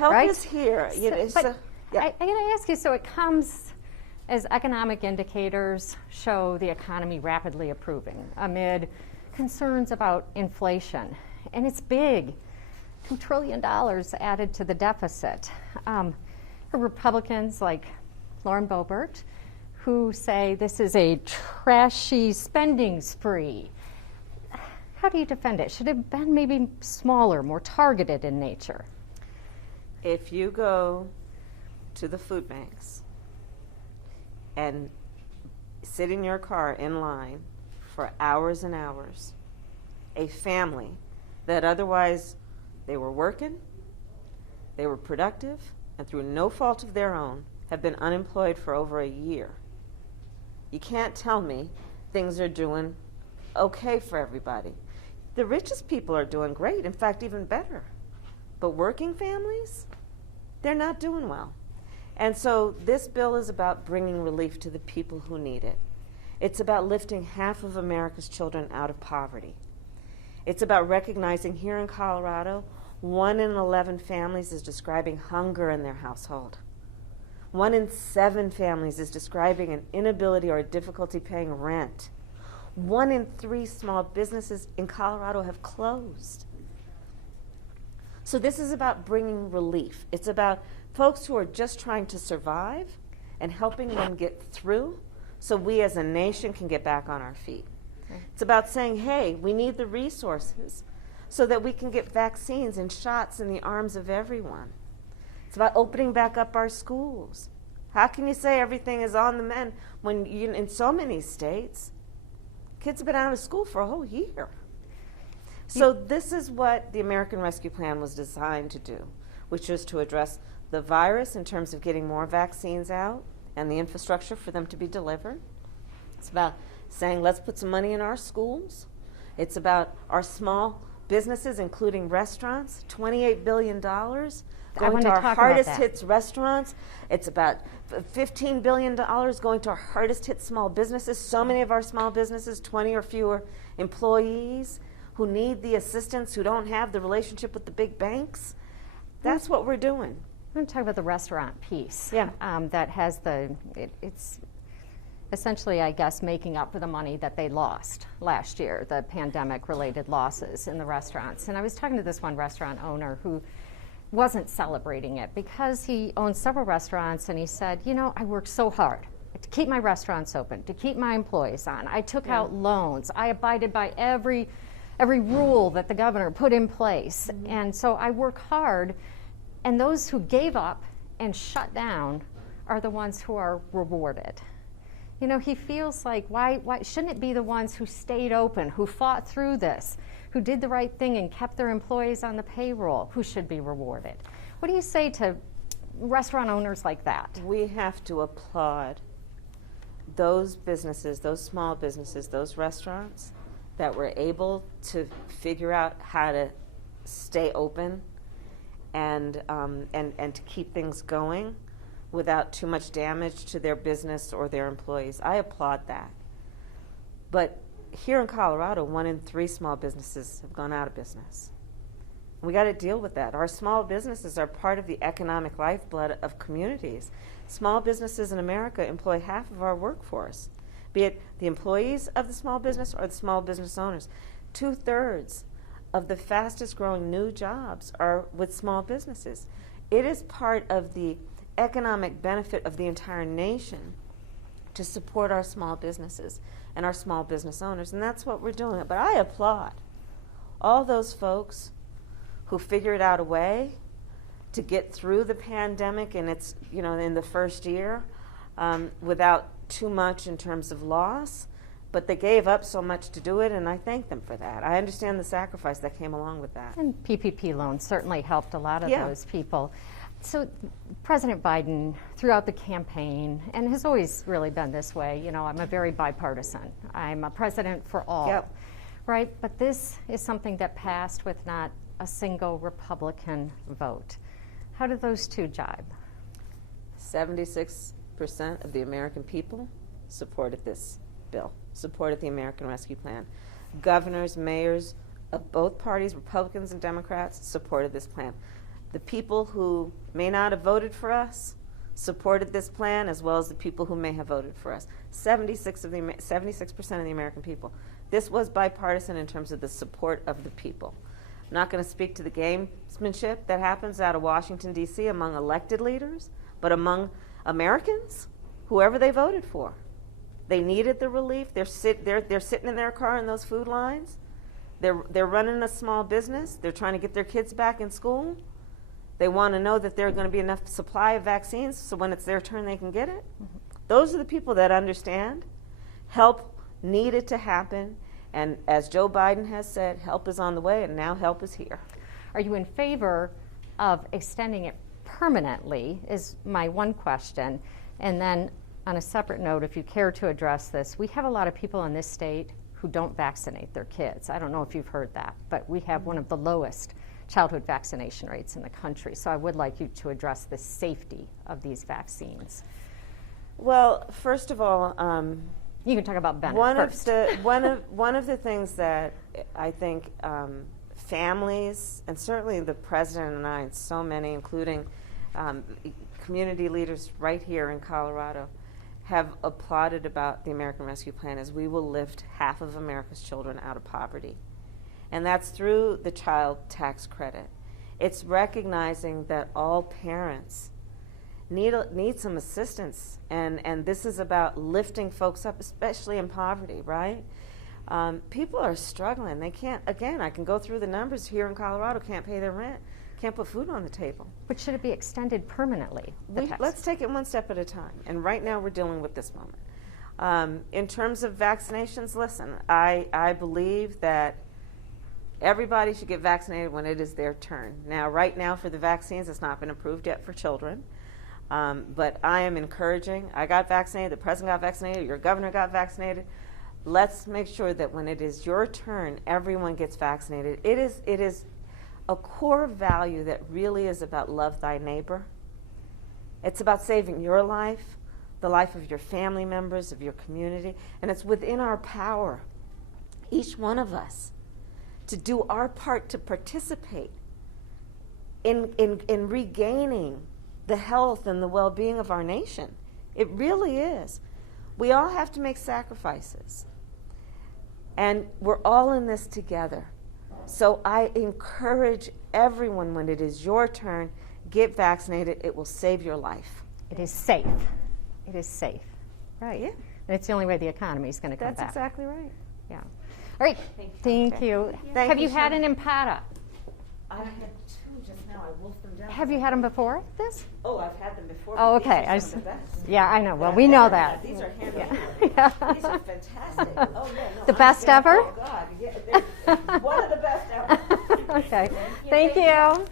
Help right? is here. Yeah. I got to ask you, so it comes as economic indicators show the economy rapidly improving amid concerns about inflation. And it's big, $2 trillion added to the deficit. Republicans like Lauren Boebert, who say this is a trashy spending spree. How do you defend it? Should it have been maybe smaller, more targeted in nature? If you go to the food banks and sit in your car in line for hours and hours, a family that otherwise they were working, they were productive, and through no fault of their own have been unemployed for over a year. You can't tell me things are doing okay for everybody. The richest people are doing great, in fact, even better. But working families, they're not doing well. And so this bill is about bringing relief to the people who need it. It's about lifting half of America's children out of poverty. It's about recognizing here in Colorado, 1 in 11 families is describing hunger in their household. 1 in 7 families is describing an inability or a difficulty paying rent. 1 in 3 small businesses in Colorado have closed. So this is about bringing relief. It's about folks who are just trying to survive and helping them get through so we as a nation can get back on our feet. Okay. It's about saying, hey, we need the resources so that we can get vaccines and shots in the arms of everyone. It's about opening back up our schools. How can you say everything is on the mend when in so many states, kids have been out of school for a whole year? So this is what the American Rescue Plan was designed to do, which was to address the virus in terms of getting more vaccines out and the infrastructure for them to be delivered. It's about saying, let's put some money in our schools. It's about our small businesses, including restaurants, $28 billion going to our hardest hit restaurants. It's about $15 billion going to our hardest hit small businesses. So many of our small businesses, 20 or fewer employees, who need the assistance, who don't have the relationship with the big banks. That's what we're doing. I'm going to talk about the restaurant piece. Yeah. That has it's essentially, I guess, making up for the money that they lost last year, the pandemic-related losses in the restaurants. And I was talking to this one restaurant owner who wasn't celebrating it because he owns several restaurants, and he said, you know, I worked so hard to keep my restaurants open, to keep my employees on. I took out loans. I abided by every rule that the governor put in place. Mm-hmm. And so I work hard, and those who gave up and shut down are the ones who are rewarded. You know, he feels like, why shouldn't it be the ones who stayed open, who fought through this, who did the right thing and kept their employees on the payroll, who should be rewarded? What do you say to restaurant owners like that? We have to applaud those businesses, those small businesses, those restaurants that were able to figure out how to stay open and to keep things going without too much damage to their business or their employees. I applaud that. But here in Colorado, 1 in 3 small businesses have gone out of business. We got to deal with that. Our small businesses are part of the economic lifeblood of communities. Small businesses in America employ half of our workforce, be it the employees of the small business or the small business owners. 2/3 of the fastest growing new jobs are with small businesses. It is part of the economic benefit of the entire nation to support our small businesses and our small business owners, and that's what we're doing. But I applaud all those folks who figured out a way to get through the pandemic and its, you know, in the first year without too much in terms of loss, but they gave up so much to do it, and I thank them for that. I understand the sacrifice that came along with that. And PPP loans certainly helped a lot of those people. So President Biden, throughout the campaign, and has always really been this way, you know, I'm a very bipartisan. I'm a president for all, right? But this is something that passed with not a single Republican vote. How do those two jibe? 76% of the American people supported this bill, supported the American Rescue Plan. Governors, mayors of both parties, Republicans and Democrats, supported this plan. The people who may not have voted for us supported this plan, as well as the people who may have voted for us. 76% of the American people. This was bipartisan in terms of the support of the people. I'm not going to speak to the gamesmanship that happens out of Washington, D.C. among elected leaders, but among Americans, whoever they voted for. They needed the relief. They're sitting in their car in those food lines. They're running a small business. They're trying to get their kids back in school. They want to know that there's going to be enough supply of vaccines so when it's their turn they can get it. Mm-hmm. Those are the people that understand. Help needed to happen. And as Joe Biden has said, help is on the way, and now help is here. Are you in favor of extending it permanently is my one question. And then on a separate note, if you care to address this, we have a lot of people in this state who don't vaccinate their kids. I don't know if you've heard that, but we have one of the lowest childhood vaccination rates in the country. So I would like you to address the safety of these vaccines. Well, first of all, you can talk about Bennett one of the things that I think families, and certainly the president and I, and so many, including community leaders right here in Colorado, have applauded about the American Rescue Plan is we will lift half of America's children out of poverty. And that's through the child tax credit. It's recognizing that all parents need some assistance, and this is about lifting folks up, especially in poverty, right? People are struggling. They can't, again, I can go through the numbers here in Colorado, can't pay their rent, can't put food on the table. But should it be extended permanently? Let's take it one step at a time, and right now we're dealing with this moment. In terms of vaccinations, listen, I believe that everybody should get vaccinated when it is their turn. Now, right now for the vaccines, it's not been approved yet for children. But I am encouraging. I got vaccinated, the president got vaccinated, your governor got vaccinated. Let's make sure that when it is your turn, everyone gets vaccinated. It is a core value that really is about love thy neighbor. It's about saving your life, the life of your family members, of your community, and it's within our power, each one of us, to do our part to participate in regaining the health and the well-being of our nation. It really is. We all have to make sacrifices. And we're all in this together. So I encourage everyone, when it is your turn, get vaccinated. It will save your life. It is safe. It is safe. Right. Yeah. And it's the only way the economy is going to come back. That's exactly right. Yeah. All right. Thank you. Have you had an empada? I had two just now. I wolfed them down. Have you had them before this? Oh, I've had them before. Oh, okay. Yeah, I know. Well, we know that. These are handmade. Yeah. These are fantastic. Oh, yeah. No, the best ever? Oh, God. Yeah, one of the best ever. Okay. Thank you.